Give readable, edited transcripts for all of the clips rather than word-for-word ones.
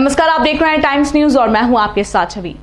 नमस्कार, आप देख रहे हैं टाइम्स न्यूज और मैं हूं आपके साथ छवि।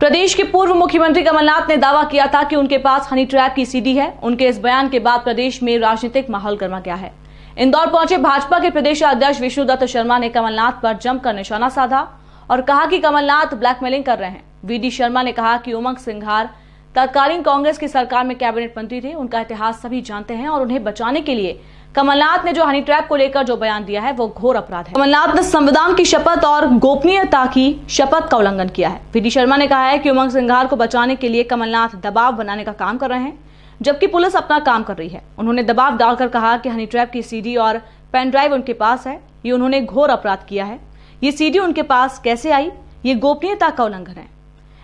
प्रदेश के पूर्व मुख्यमंत्री कमलनाथ ने दावा किया था कि उनके पास हनी ट्रैप की सीडी है। उनके इस बयान के बाद प्रदेश में राजनीतिक माहौल गर्मा गया है। इंदौर पहुंचे भाजपा के प्रदेश अध्यक्ष विष्णुदत्त शर्मा ने कमलनाथ पर जमकर निशाना साधा और कहा कि कमलनाथ ब्लैकमेलिंग कर रहे हैं। वीडी शर्मा ने कहा कि उमंग सिंघार तत्कालीन कांग्रेस की सरकार में कैबिनेट मंत्री थे। उनका इतिहास सभी जानते हैं और उन्हें बचाने के लिए कमलनाथ ने जो हनी ट्रैप को लेकर जो बयान दिया है वो घोर अपराध है। कमलनाथ ने संविधान की शपथ और गोपनीयता की शपथ का उल्लंघन किया है। वीडी शर्मा ने कहा है कि उमंग सिंघार को बचाने के लिए कमलनाथ दबाव बनाने का काम कर रहे हैं, जबकि पुलिस अपना काम कर रही है। उन्होंने दबाव डालकर कहा कि हनी ट्रैप की सीडी और पेन ड्राइव उनके पास है। ये उन्होंने घोर अपराध किया है। ये सीडी उनके पास कैसे आई? ये गोपनीयता का उल्लंघन है।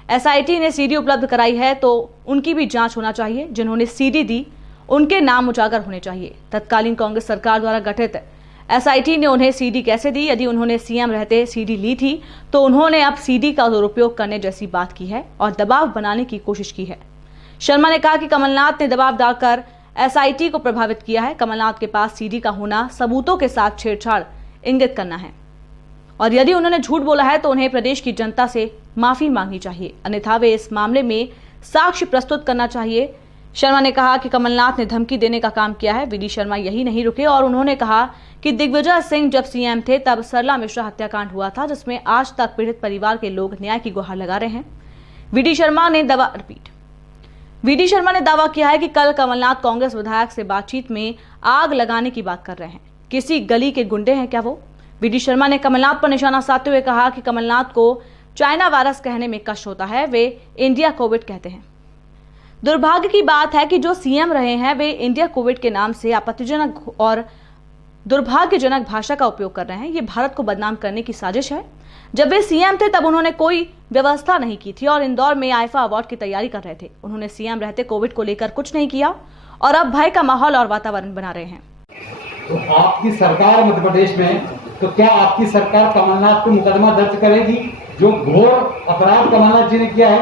एसआईटी ने सीडी उपलब्ध कराई है तो उनकी भी जांच होना चाहिए। जिन्होंने सीडी दी उनके नाम उजागर होने चाहिए। तत्कालीन कांग्रेस सरकार द्वारा गठित एसआईटी ने उन्हें सीडी कैसे दी? यदि उन्होंने सीएम रहते सीडी ली थी तो उन्होंने अब सीडी का दुरुपयोग करने जैसी बात की है और दबाव बनाने की कोशिश की है। शर्मा ने कहा कि कमलनाथ ने दबाव डालकर एसआईटी को प्रभावित किया है। कमलनाथ के पास सीडी का होना सबूतों के साथ छेड़छाड़ इंगित करना है और यदि उन्होंने झूठ बोला है तो उन्हें प्रदेश की जनता से माफी मांगनी चाहिए, अन्यथा वे इस मामले में साक्ष्य प्रस्तुत करना चाहिए। शर्मा ने कहा कि कमलनाथ ने धमकी देने का काम किया है। वीडी शर्मा यही नहीं रुके और उन्होंने कहा कि दिग्विजय सिंह जब सीएम थे तब सरला मिश्रा हत्याकांड हुआ था, जिसमें आज तक पीड़ित परिवार के लोग न्याय की गुहार लगा रहे हैं। वीडी शर्मा ने दावा किया है कि कल कमलनाथ कांग्रेस विधायक से बातचीत में आग लगाने की बात कर रहे हैं। किसी गली के गुंडे हैं क्या वो? वीडी शर्मा ने कमलनाथ पर निशाना साधते हुए कहा कि कमलनाथ को चाइना वायरस कहने में कष्ट होता है, वे इंडिया कोविड कहते हैं। दुर्भाग्य की बात है कि जो सीएम रहे हैं वे इंडिया कोविड के नाम से आपत्तिजनक और दुर्भाग्यजनक भाषा का उपयोग कर रहे हैं। ये भारत को बदनाम करने की साजिश है। जब वे सीएम थे तब उन्होंने कोई व्यवस्था नहीं की थी और इंदौर में आईफा अवार्ड की तैयारी कर रहे थे। उन्होंने सीएम रहते कोविड को लेकर कुछ नहीं किया और अब भय का माहौल और वातावरण बना रहे हैं। तो आपकी सरकार मध्य प्रदेश में, तो क्या आपकी सरकार कमलनाथ पे मुकदमा दर्ज करेगी जो घोर अपराध कमलनाथ जी ने किया है?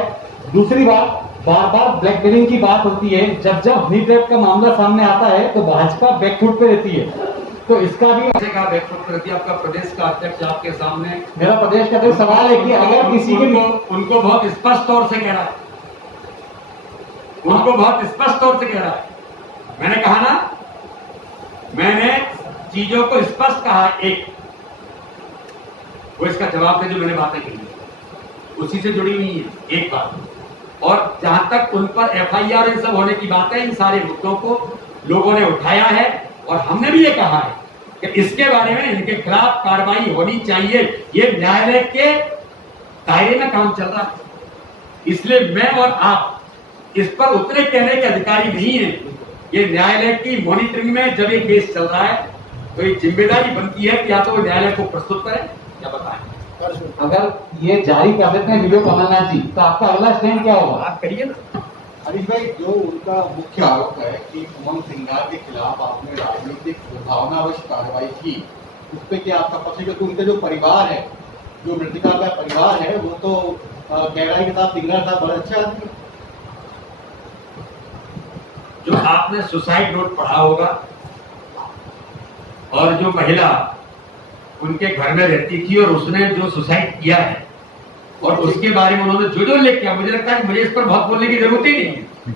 दूसरी बात, बार बार ब्लैकमेलिंग की बात होती है। जब जब हनी ट्रैप का मामला सामने आता है तो भाजपा बैकफुट पे रहती है, तो इसका भी बैकफुट पे रहती है। आपका प्रदेश का अध्यक्ष आपके सामने, मेरा प्रदेश का तो सवाल है कि अगर किसी के उनको बहुत स्पष्ट तौर से कह रहा है, उनको बहुत स्पष्ट तौर से कह रहा है। मैंने कहा ना, मैंने चीजों को स्पष्ट कहा। एक वो इसका जवाब दे जो मैंने बातें की उसी से जुड़ी हुई है एक बात। और जहां तक उन पर एफआईआर इन सब होने की बात है, इन सारे मुद्दों को लोगों ने उठाया है और हमने भी ये कहा है कि इसके बारे में इनके खिलाफ कार्रवाई होनी चाहिए। ये न्यायालय के दायरे में काम चल रहा है, इसलिए मैं और आप इस पर उतने कहने के अधिकारी नहीं है। ये न्यायालय की मॉनिटरिंग में जब ये केस चल रहा है तो ये जिम्मेदारी बनती है कि या तो न्यायालय को प्रस्तुत करें या बताएं। अगर ये जारी कर देते हैं वीडियो कमलनाथ जी, तो आपका अगला स्टैंड क्या होगा? आप करिए ना। हरीश भाई, जो उनका मुख्य आरोप है कि उमंग सिंघार के खिलाफ आपने राजनीतिक भावनावश कार्रवाई की, उस पर क्या आपका पक्ष है? क्योंकि उनका जो परिवार है, जो मृतका का परिवार है, वो तो कह रहा है कि साहब सिंघार साहब बड़े अच्छे आदमी। जो आपने सुसाइड नोट पढ़ा होगा और जो महिला उनके घर में रहती थी और उसने जो सुसाइड किया है और उसके बारे में उन्होंने जो लिख किया, मुझे लगता है कि मुझे इस पर बहुत बोलने की जरूरत ही नहीं है।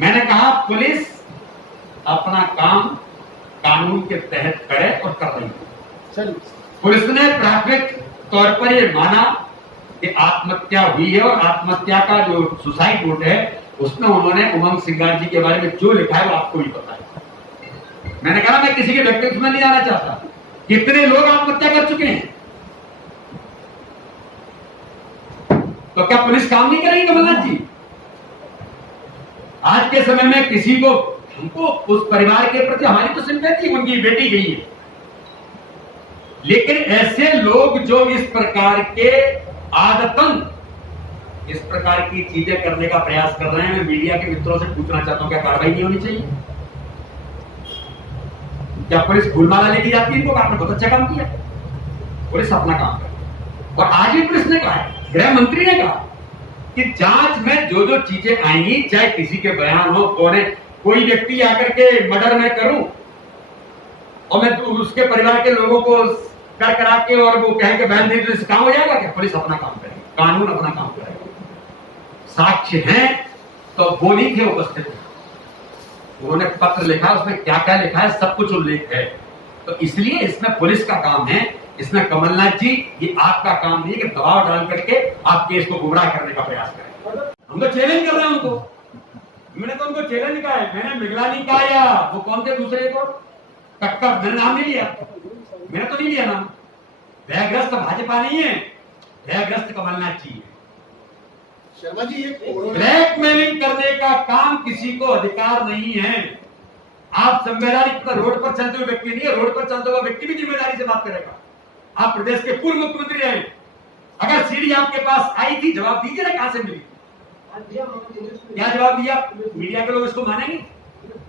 मैंने कहा पुलिस अपना काम कानून के तहत करे और कर रही है। पुलिस ने प्राथमिक तौर पर यह माना कि आत्महत्या हुई है और आत्महत्या का जो सुसाइड नोट है उसमें उन्होंने उमंग सिंघार जी के बारे में जो लिखा है वो आपको भी पता है। मैंने कहा मैं किसी के व्यक्तित्व में नहीं आना चाहता। कितने लोग आत्महत्या कर चुके हैं, तो क्या पुलिस काम नहीं करेगी कमलनाथ जी? आज के समय में किसी को, हमको उस परिवार के प्रति हमारी तो सिंपैथी, उनकी बेटी गई है, लेकिन ऐसे लोग जो इस प्रकार के आदतन इस प्रकार की चीजें करने का प्रयास कर रहे हैं, मैं मीडिया के मित्रों से पूछना चाहता हूं क्या कार्रवाई नहीं होनी चाहिए? क्या पुलिस फूलमाला लेके जाती है इनको? आपने बहुत अच्छा काम किया, पुलिस अपना काम करे। और आज भी पुलिस ने कहा है, गृह मंत्री ने कहा कि जांच में जो जो चीजें आएंगी, चाहे किसी के बयान हो, कोई व्यक्ति आकर के मर्डर मैं करूं और मैं उसके परिवार के लोगों को कर करा के और वो कहे कि बहन नहीं तो इससे काम हो जाएगा क्या? पुलिस अपना काम करेगी, कानून अपना काम करेगा। साक्ष्य हैं तो वो नहीं थे उपस्थित, उन्होंने पत्र लिखा, उसमें क्या क्या लिखा है सब कुछ उल्लेख है। तो इसलिए इसमें पुलिस का काम है, इसमें कमलनाथ जी ये आपका काम नहीं है कि दबाव डाल करके आप केस को गुमराह करने का प्रयास करें। हम तो चैलेंज कर रहे हैं उनको, मैंने तो उनको चैलेंज कहा है, मैंने मिगलानी कहा या वो कौन थे दूसरे को टक्कर, मैंने नाम नहीं लिया, मैंने तो नहीं लिया नाम। भयग्रस्त भाजपा नहीं है, भयग्रस्त कमलनाथ जी है। शर्मा जी ये कोरोना ब्लैकमेलिंग करने का काम किसी को अधिकार नहीं है। आप जिम्मेदारी रोड पर चलते हुए व्यक्ति नहीं है, रोड पर चलते हुआ व्यक्ति भी जिम्मेदारी से बात करेगा। आप प्रदेश के पूर्व मुख्यमंत्री हैं, अगर सीडी आपके पास आई थी जवाब दीजिए ना, कहां से मिली, क्या जवाब दिया? मीडिया के लोग इसको मानेंगे?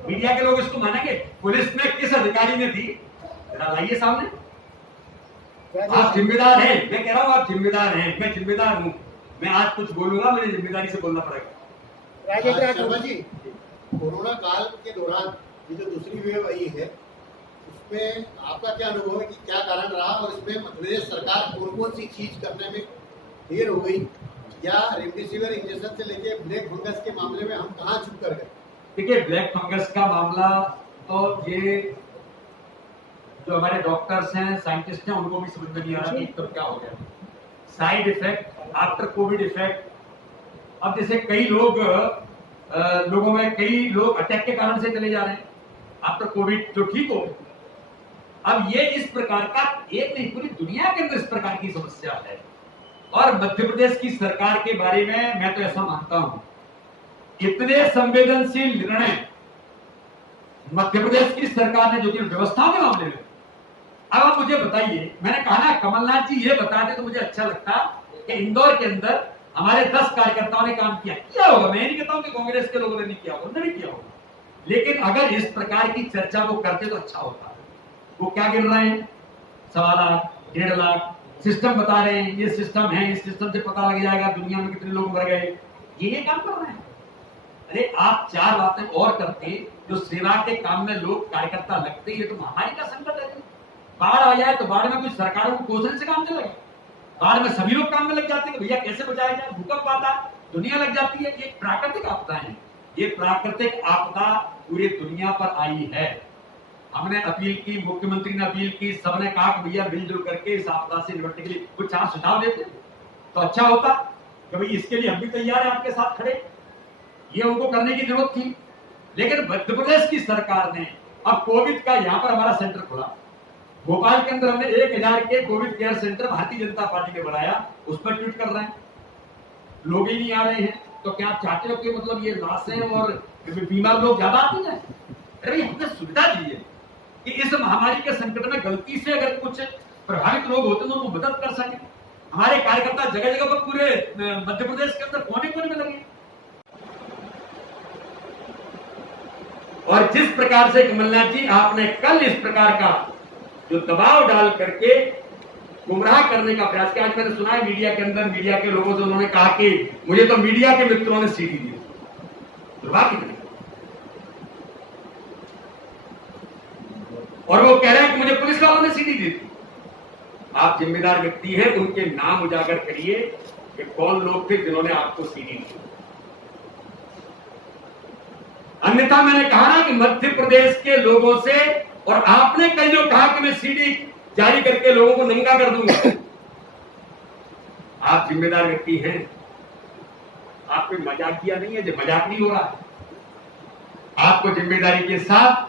मीडिया के लोग इसको मानेंगे? पुलिस में किस अधिकारी ने दी, जरा लाइए सामने। आप जिम्मेदार हैं, मैं कह रहा हूं आप जिम्मेदार हैं, मैं जिम्मेदार हूं, मैं आज कुछ बोलूंगा मुझे जिम्मेदारी से बोलना पड़ेगा। शर्मा जी कोरोना काल के दौरान ये जो दूसरी वेव आई है उसमें आपका क्या अनुभव है कि क्या कारण रहा और इसमें मध्य प्रदेश सरकार कौन कौन सी चीज करने में देर हो गई, या रेमडेसिविर इंजेक्शन से लेके ब्लैक फंगस के मामले में हम कहाँ चुप कर गए? देखिए ब्लैक फंगस का मामला तो ये जो हमारे डॉक्टर्स हैं, साइंटिस्ट हैं, उनको भी समझ में नहीं आ रहा कि तो क्या हो गया, side effect, after Covid effect. अब जैसे कई लोगों में कई लोग अटैक के कारण से चले जा रहे हैं आफ्टर कोविड, जो ठीक हो। अब ये इस प्रकार का एक नहीं, पूरी दुनिया के अंदर इस प्रकार की समस्या है। और मध्य प्रदेश की सरकार के बारे में मैं तो ऐसा मानता हूं, इतने संवेदनशील निर्णय मध्य प्रदेश की सरकार ने जो कि व्यवस्था के मामले में। अब आप मुझे बताइए, मैंने कहा ना कमलनाथ जी ये बताते तो मुझे अच्छा लगता कि इंदौर के अंदर हमारे 10 कार्यकर्ताओं ने काम किया होगा। मैं नहीं कहता हूं कि कांग्रेस के लोगों ने नहीं किया होगा, उन्होंने नहीं किया होगा, लेकिन अगर इस प्रकार की चर्चा वो करते तो अच्छा होता। वो क्या गिन रहे हैं, 1.25 लाख 1.5 लाख सिस्टम बता रहे हैं, ये सिस्टम है, इस सिस्टम से पता लग जाएगा दुनिया में कितने लोग मर गए, ये काम कर रहे हैं। अरे आप 4 बातें और करते जो सेवा के काम में लोग कार्यकर्ता लगते, ये तो महामारी का संकट है। बाढ़ आ जाए तो बाढ़ में कुछ सरकारों को कोसने से काम चलेगा, बाढ़ में सभी लोग काम में लग जाते हैं, भैया कैसे बचाया जाए, भूकंप आता दुनिया लग जाती है। ये प्राकृतिक आपदा है, ये प्राकृतिक आपदा पूरी दुनिया पर आई है। हमने अपील की, मुख्यमंत्री ने अपील की, सबने कहा कि भैया मिलजुल करके इस आपदा से निपटने के लिए कुछ 4 सुझाव देते तो अच्छा होता कि भाई इसके लिए हम भी तैयार हैं आपके साथ खड़े, ये उनको करने की जरूरत थी। लेकिन मध्य प्रदेश की सरकार ने अब कोविड का यहाँ पर हमारा सेंटर खोला, भोपाल के अंदर हमने 1000 के Covid care centre Bharatiya Janata party ने बनाया, उस पर ट्वीट कर रहे हैं, लोग ही नहीं आ रहे हैं। तो क्या आप चाहते हो कि मतलब ये लाशें और बीमार लोग ज्यादा आते हैं? अरे हमने सुविधा दी है कि इस महामारी के संकट में गलती से अगर कुछ प्रभावित लोग होते हैं तो उनको मदद कर सके। हमारे कार्यकर्ता जगह जगह पर पूरे मध्य प्रदेश के अंदर कोने कोने में लगे। और जिस प्रकार से कमलनाथ जी आपने कल इस प्रकार का जो दबाव डाल करके गुमराह करने का प्रयास किया, आज मैंने सुना है मीडिया के अंदर, मीडिया के लोगों से उन्होंने कहा कि मुझे तो मीडिया के मित्रों ने सीडी दी, दुर्भाग्य नहीं। और वो कह रहे हैं कि मुझे पुलिस वालों ने सीडी दी थी। आप जिम्मेदार व्यक्ति हैं, उनके नाम उजागर करिए कि कौन लोग थे जिन्होंने आपको सीडी दी। अन्यथा मैंने कहा ना कि मध्य प्रदेश के लोगों से, और आपने कल जो कहा कि मैं सीडी जारी करके लोगों को नंगा कर दूंगा, आप जिम्मेदार व्यक्ति हैं, आप कोई मजाक किया नहीं है, जो मजाक नहीं हो रहा है। आपको जिम्मेदारी के साथ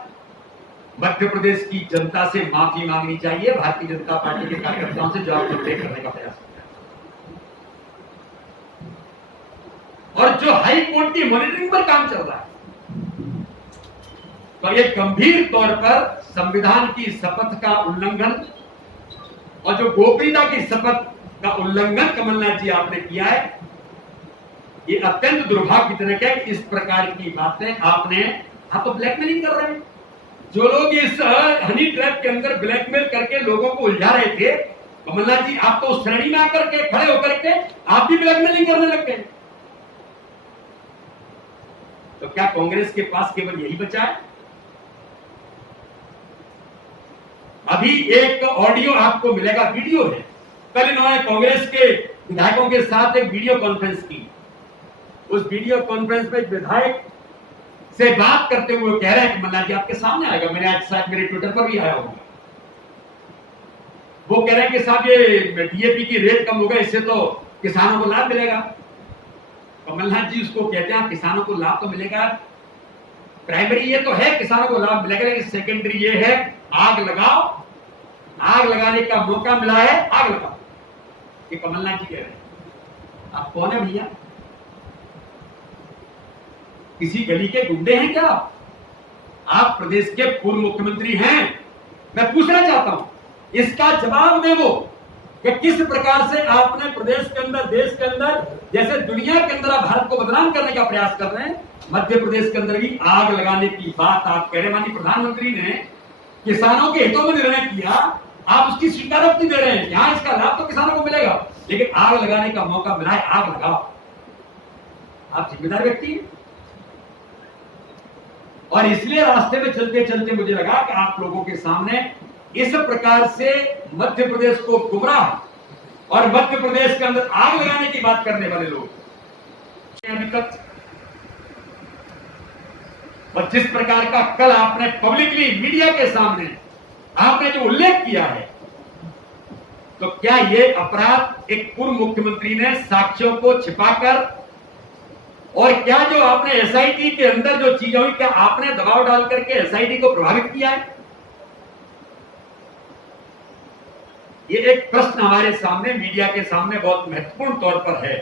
मध्य प्रदेश की जनता से माफी मांगनी चाहिए, भारतीय जनता पार्टी के कार्यकर्ताओं से जो आपको ब्रेक करने का प्रयास किया। और जो हाई कोर्ट की मॉनिटरिंग पर काम चल रहा है, तो ये गंभीर तौर पर संविधान की शपथ का उल्लंघन और जो गोपनीयता की शपथ का उल्लंघन कमलनाथ जी आपने किया है, ये अत्यंत दुर्भाग्यजनक है कि इस प्रकार की बातें आपने, आप तो ब्लैकमेलिंग कर रहे हैं। जो लोग इस हनी ट्रैप के अंदर ब्लैकमेल करके लोगों को उलझा रहे थे, कमलनाथ जी आप तो उस श्रेणी में आकर के खड़े होकर के आप भी ब्लैकमेलिंग करने लग गए। तो क्या कांग्रेस के पास केवल यही बचा है? अभी एक ऑडियो आपको मिलेगा, वीडियो है। कल इन्होंने कांग्रेस के विधायकों के साथ एक वीडियो कॉन्फ्रेंस की। उस वीडियो कॉन्फ्रेंस में विधायक से बात करते हुए कह रहे हैं कि मल्लाह जी आपके सामने आएगा, मैंने आज शायद मेरे ट्विटर पर भी आया होगा। वो कह रहे हैं कि साहब ये डीएपी की रेट कम होगा, इससे तो किसानों को लाभ मिलेगा। कमलनाथ जी उसको कहते हैं किसानों को लाभ तो मिलेगा, प्राइमरी ये तो है किसानों को लाभ मिलेगा, लेकिन सेकेंडरी ये है आग लगाओ, आग लगाने का मौका मिला है आग लगाओ। ये कमलनाथ जी कह रहे हैं। आप कौन है भैया? किसी गली के गुंडे हैं क्या? आप प्रदेश के पूर्व मुख्यमंत्री हैं। मैं पूछना चाहता हूं, इसका जवाब दे वो कि किस प्रकार से आपने प्रदेश के अंदर, देश के अंदर, जैसे दुनिया के अंदर आप भारत को बदनाम करने का प्रयास कर रहे हैं, मध्य प्रदेश के अंदर भी आग लगाने की बात आप कह रहे। माननीय प्रधानमंत्री ने किसानों के हितों में निर्णय किया, आप उसकी स्वीकारोक्ति दे रहे हैं। यहां इसका लाभ तो किसानों को मिलेगा, लेकिन आग लगाने का मौका मिला है, आग लगाओ। आप जिम्मेदार व्यक्ति हैं। और इसलिए रास्ते में चलते चलते मुझे लगा कि आप लोगों के सामने इस प्रकार से मध्य प्रदेश को गुमराह और मध्य प्रदेश के अंदर आग लगाने की बात करने वाले लोग अभी तक, और जिस प्रकार का कल आपने पब्लिकली मीडिया के सामने आपने जो उल्लेख किया है, तो क्या ये अपराध एक पूर्व मुख्यमंत्री ने साक्ष्यों को छिपाकर, और क्या जो आपने एसआईटी के अंदर जो चीजें हुई, क्या आपने दबाव डाल करके एसआईटी को प्रभावित किया है? ये एक प्रश्न हमारे सामने, मीडिया के सामने बहुत महत्वपूर्ण तौर पर है।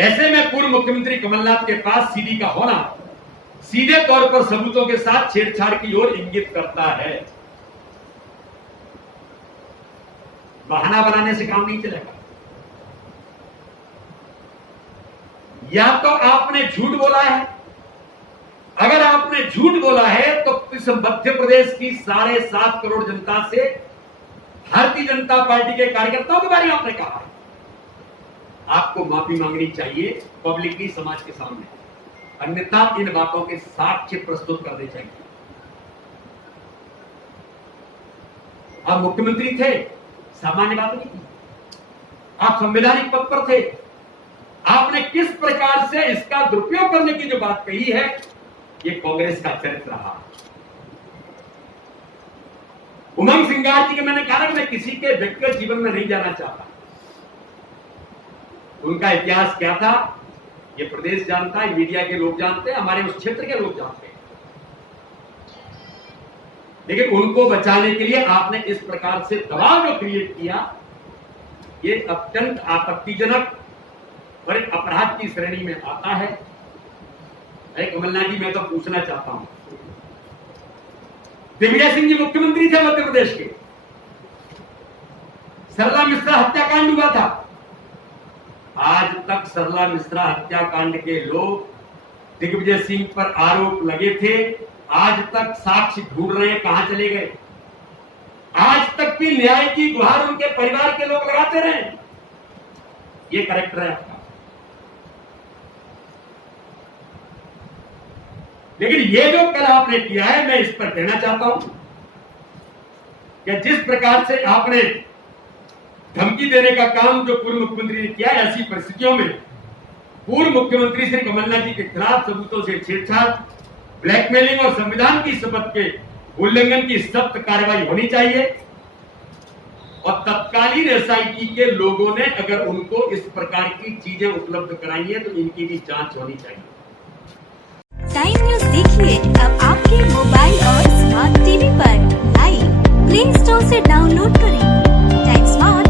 ऐसे में पूर्व मुख्यमंत्री कमलनाथ के पास सीडी का होना सीधे तौर पर सबूतों के साथ छेड़छाड़ की ओर इंगित करता है। बहाना बनाने से काम नहीं चलेगा। या तो आपने झूठ बोला है, अगर आपने झूठ बोला है तो इस मध्य प्रदेश की 7.5 करोड़ जनता से भारतीय जनता पार्टी के कार्यकर्ताओं के बारे में आपने कहा है, आपको माफी मांगनी चाहिए पब्लिकली, समाज के सामने। अन्यथा इन बातों के साक्ष्य प्रस्तुत करने चाहिए। आप मुख्यमंत्री थे, सामान्य बात नहीं थी। आप संवैधानिक पद पर थे। आपने किस प्रकार से इसका दुरुपयोग करने की जो बात कही है, ये कांग्रेस का चरित्र रहा। उमंग सिंगार जी के मैंने कहा कि मैं किसी के व्यक्तिगत जीवन में नहीं जाना चाहता। उनका इतिहास क्या था ये प्रदेश जानता है, मीडिया के लोग जानते हैं, हमारे उस क्षेत्र के लोग जानते हैं। लेकिन उनको बचाने के लिए आपने इस प्रकार से दबाव जो क्रिएट किया, ये अत्यंत आपत्तिजनक और एक अपराध की श्रेणी में आता है। अरे कमलनाथ जी, मैं तो पूछना चाहता हूं, दिग्विजय सिंह जी मुख्यमंत्री थे मध्य प्रदेश के, सरला मिश्रा हत्याकांड हुआ था। आज तक सरला मिश्रा हत्याकांड के लोग दिग्विजय सिंह पर आरोप लगे थे, आज तक साक्ष्य ढूंढ रहे हैं, कहां चले गए? आज तक भी न्याय की गुहार उनके परिवार के लोग लगाते रहे। ये करेक्टर है आपका। लेकिन ये जो कल आपने किया है, मैं इस पर कहना चाहता हूं कि जिस प्रकार से आपने धमकी देने का काम जो पूर्व मुख्यमंत्री ने किया, ऐसी परिस्थितियों में पूर्व मुख्यमंत्री श्री कमलनाथ जी के खिलाफ सबूतों से छेड़छाड़, ब्लैकमेलिंग और संविधान की शपथ के उल्लंघन की सख्त कार्रवाई होनी चाहिए। और तत्कालीन एसआईटी के लोगों ने अगर उनको इस प्रकार की चीजें उपलब्ध कराई है तो इनकी भी जांच होनी चाहिए। टाइम न्यूज देखिए अब आपके मोबाइल और स्मार्ट टीवी पर लाइव प्ले स्टोर से डाउनलोड करें टाइम स्मार्ट।